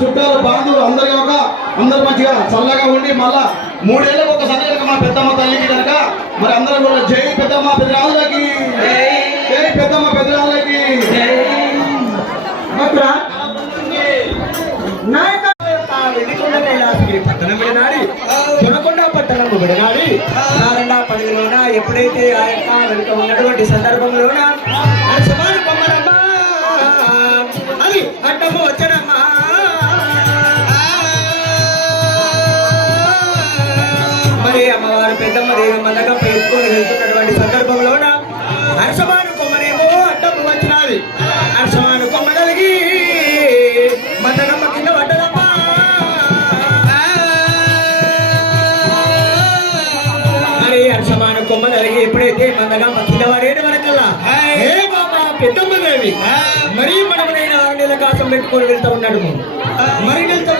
చుట్టాలు బాంధవులు అందరు మంచిగా చల్లగా ఉండి మళ్ళా 3 ఏళ్ళకి ఒకసారి కనుక మా పెద్దమ్మ తల్లికి కనుక మరి అందరూ కూడా జై పెద్దమ్మ పెద్దరాళ్ళకి, జై పెద్దమ్మ పెద్దరాళ్ళకి. పట్టణం విడనాడి దొనకొండ పట్టణం విడనాడి నారండా పదవిలోన ఎప్పుడైతే ఆ యొక్క వెనుక ఉన్నటువంటి సందర్భంలోన సమాన కొమ్మరమ్మ అది అడ్డము వచ్చనమ్మా మరి అమ్మవారు పెద్దమ్మ దేవి మందగం ఎత్తుకొని వెళ్తున్నటువంటి సందర్భంలోన హర్షమాను కొమ్మనేమో అడ్డము వచ్చినది. హర్షమాను కొమ్మ కలిగి మందగమ్మ కింద పడ్డదమ్మా. మరి హర్షమాను కొమ్మ కలిగి ఎప్పుడైతే మందగమ్మ కింద పడేది మనకల్లా ఏ బాబా పెద్దమ్మ దేవి మరి మనమైనా 6 నెలల కాసం పెట్టుకొని వెళ్తా ఉన్నాడు. మరి వెళ్తా